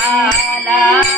Allah.